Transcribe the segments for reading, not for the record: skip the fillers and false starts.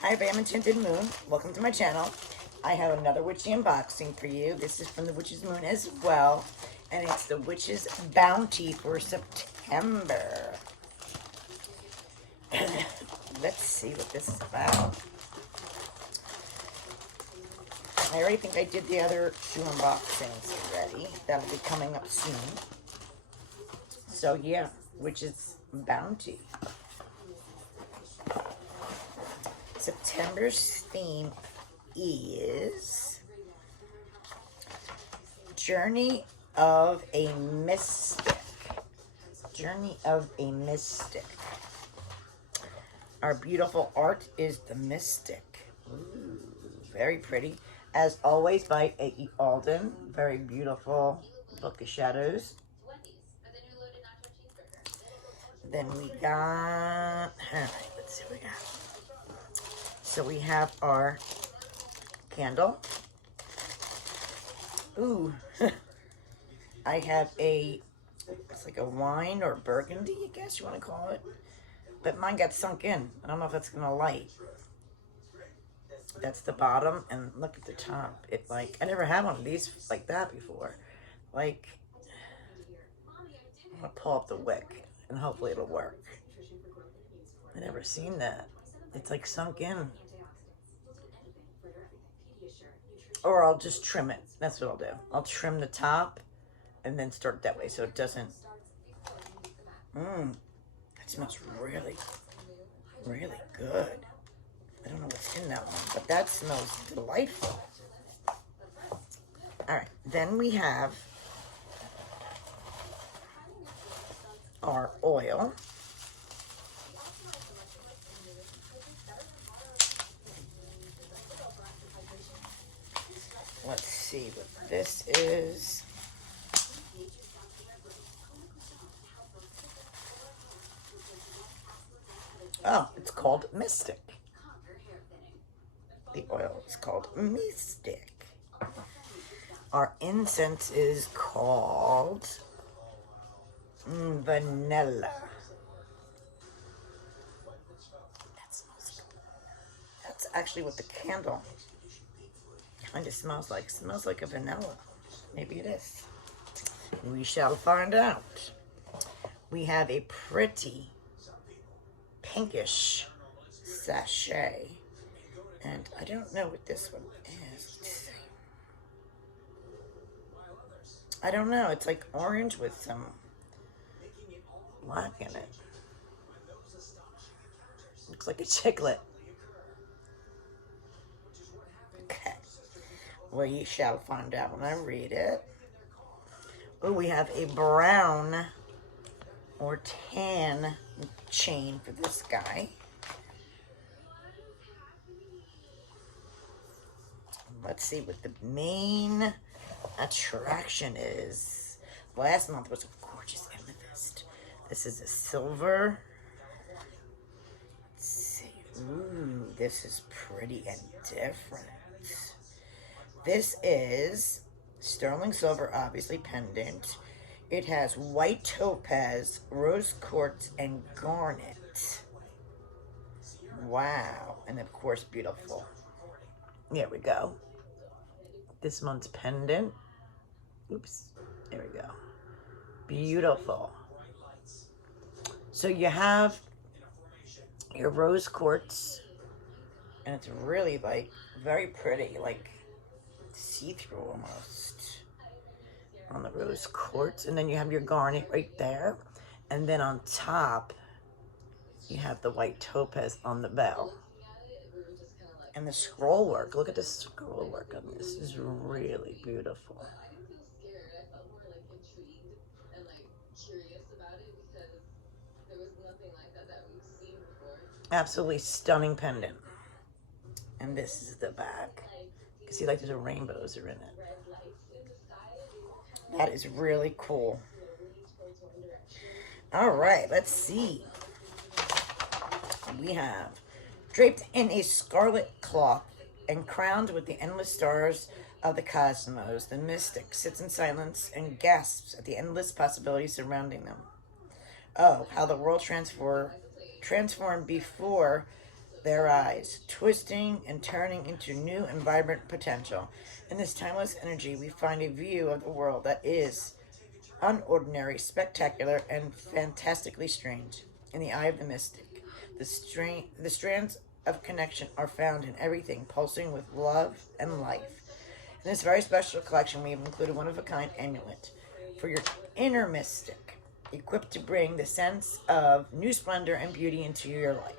Hi, Bam and Tinted Moon. Welcome to my channel. I have another witchy unboxing for you. This is from the Witch's Moon as well. And it's the Witch's Bounty for September. Let's see what this is about. I already think I did the other two unboxings already. That'll be coming up soon. So yeah, Witch's Bounty. September's theme is Journey of a Mystic. Journey of a Mystic. Our beautiful art is the Mystic. Ooh, very pretty. As always, by A.E. Alden. Very beautiful Book of Shadows. Then we got, let's see what we got. So we have our candle. Ooh, I have it's like a wine or burgundy, I guess you want to call it. But mine got sunk in. I don't know if that's going to light. That's the bottom, and look at the top. I never had one of these like that before. I'm going to pull up the wick, and hopefully it'll work. I never seen that. It's like sunk in. Or I'll just trim it. That's what I'll do. I'll trim the top and then start that way so it doesn't. That smells really, really good. I don't know what's in that one, but that smells delightful. All right, then we have our oil. Let's see what this is. Oh, it's called Mystic. The oil is called Mystic. Our incense is called Vanilla. That smells good. That's actually what the candle kind of smells like. It smells like a vanilla. Maybe it is. We shall find out. We have a pretty pinkish sachet. And I don't know what this one is. Let's see. I don't know. It's like orange with some black in it. Looks like a chiclet. Okay. Well, you shall find out when I read it. Oh, we have a brown or tan chain for this guy. Let's see what the main attraction is. Last month was a gorgeous amethyst. This is a silver. Let's see. Ooh, this is pretty and different. This is sterling silver, obviously pendant. It has white topaz, rose quartz, and garnet. Wow. And of course, beautiful. There we go. This one's pendant. Oops. There we go. Beautiful. So you have your rose quartz, and it's really like very pretty, like see-through almost on the rose quartz. And then you have your garnet right there, and then on top you have the white topaz on the bell. And the scroll work, look at the scroll work on this. This is really beautiful. Absolutely stunning pendant. And this is the back. You can see like there's rainbows are in it. That is really cool. All right, let's see. We have draped in a scarlet cloth and crowned with the endless stars of the cosmos, the mystic sits in silence and gasps at the endless possibilities surrounding them. Oh, how the world transformed before their eyes, twisting and turning into new and vibrant potential. In this timeless energy, we find a view of the world that is unordinary, spectacular, and fantastically strange. In the eye of the mystic, the strands of connection are found in everything, pulsing with love and life. In this very special collection, we have included one-of-a-kind amulet for your inner mystic, equipped to bring the sense of new splendor and beauty into your life.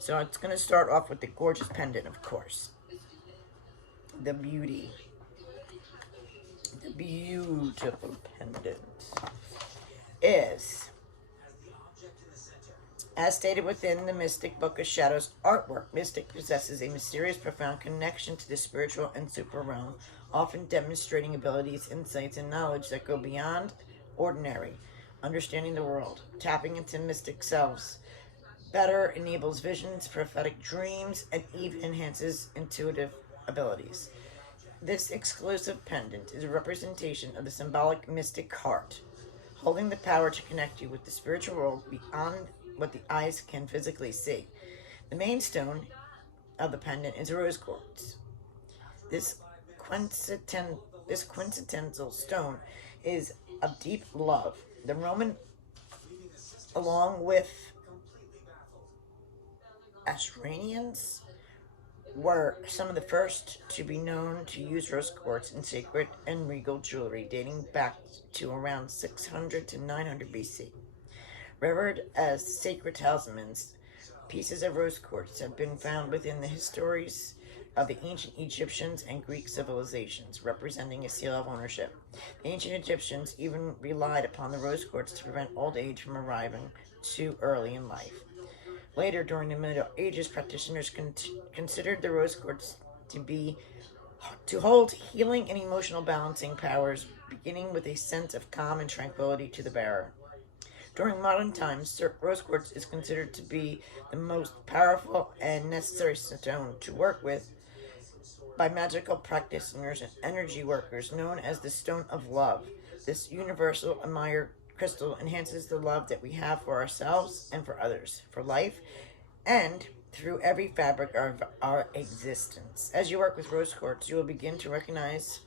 So it's going to start off with the gorgeous pendant, of course. The beautiful pendant is, as stated within the Mystic Book of Shadows artwork, Mystic possesses a mysterious, profound connection to the spiritual and super realm, often demonstrating abilities, insights, and knowledge that go beyond ordinary. Understanding the world, tapping into mystic selves, better enables visions, prophetic dreams, and even enhances intuitive abilities. This exclusive pendant is a representation of the symbolic mystic heart, holding the power to connect you with the spiritual world beyond what the eyes can physically see. The main stone of the pendant is rose quartz. This quintessential stone is of deep love. The Roman, along with Assyrians, were some of the first to be known to use rose quartz in sacred and regal jewelry, dating back to around 600 to 900 BC. Revered as sacred talismans, pieces of rose quartz have been found within the histories of the ancient Egyptians and Greek civilizations, representing a seal of ownership. The ancient Egyptians even relied upon the rose quartz to prevent old age from arriving too early in life. Later, during the Middle Ages, practitioners considered the rose quartz to hold healing and emotional balancing powers, beginning with a sense of calm and tranquility to the bearer. During modern times, rose quartz is considered to be the most powerful and necessary stone to work with by magical practitioners and energy workers, known as the Stone of Love. This universal admired crystal enhances the love that we have for ourselves and for others, for life, and through every fabric of our existence. As you work with rose quartz, you will begin to recognize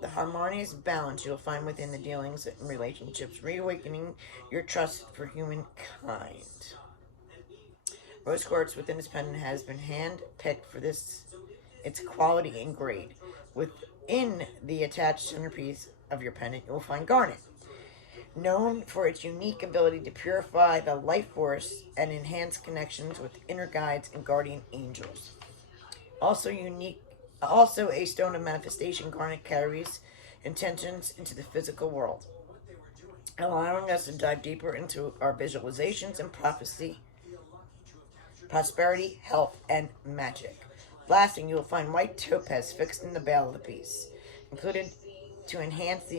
the harmonious balance you will find within the dealings and relationships, reawakening your trust for humankind. Rose quartz within this pendant has been hand-picked for its quality and grade. Within the attached centerpiece of your pendant, you will find garnet, known for its unique ability to purify the life force and enhance connections with inner guides and guardian angels. Also a stone of manifestation, garnet carries intentions into the physical world, allowing us to dive deeper into our visualizations and prophecy, prosperity, health, and magic. Lastly, you will find white topaz fixed in the bail of the piece, included to enhance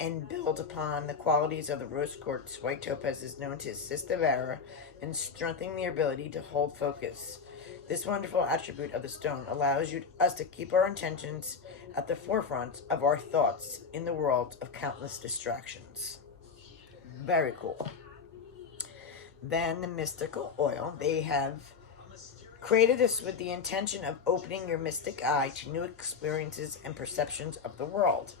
and build upon the qualities of the rose quartz. White topaz is known to assist the bearer in strengthening their ability to hold focus. This wonderful attribute of the stone allows us to keep our intentions at the forefront of our thoughts in the world of countless distractions. Very cool. Then the mystical oil. They have created this with the intention of opening your mystic eye to new experiences and perceptions of the world.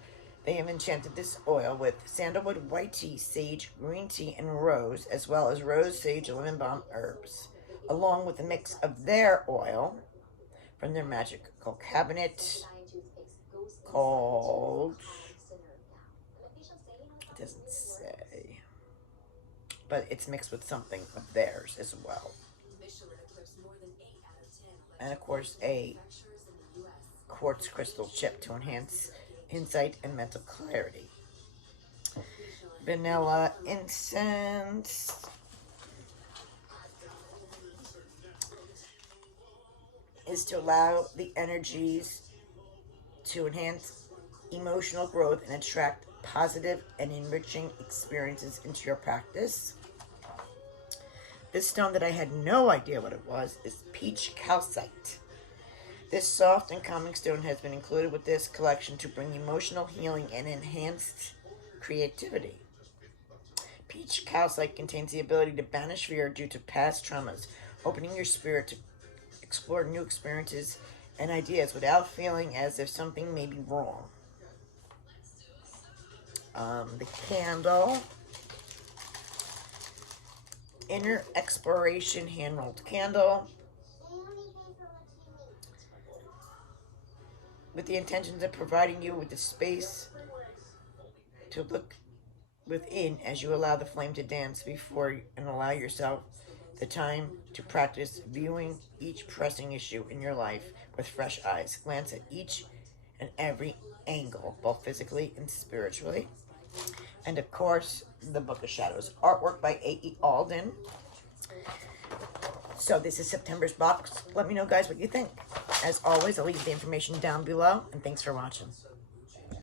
They have enchanted this oil with sandalwood, white tea, sage, green tea, and rose, as well as rose, sage, lemon balm herbs, along with a mix of their oil from their magical cabinet called, it doesn't say, but it's mixed with something of theirs as well. And of course, a quartz crystal chip to enhance insight and mental clarity. Vanilla incense. Is to allow the energies to enhance emotional growth and attract positive and enriching experiences into your practice. This stone that I had no idea what it was is peach calcite. This soft and calming stone has been included with this collection to bring emotional healing and enhanced creativity. Peach calcite contains the ability to banish fear due to past traumas, opening your spirit to explore new experiences and ideas without feeling as if something may be wrong. The candle, inner exploration hand-rolled candle, with the intentions of providing you with the space to look within as you allow the flame to dance before you, and allow yourself the time to practice viewing each pressing issue in your life with fresh eyes. Glance at each and every angle, both physically and spiritually. And of course, the Book of Shadows, artwork by A.E. Alden. So this is September's box. Let me know, guys, what you think. As always, I'll leave the information down below, and thanks for watching.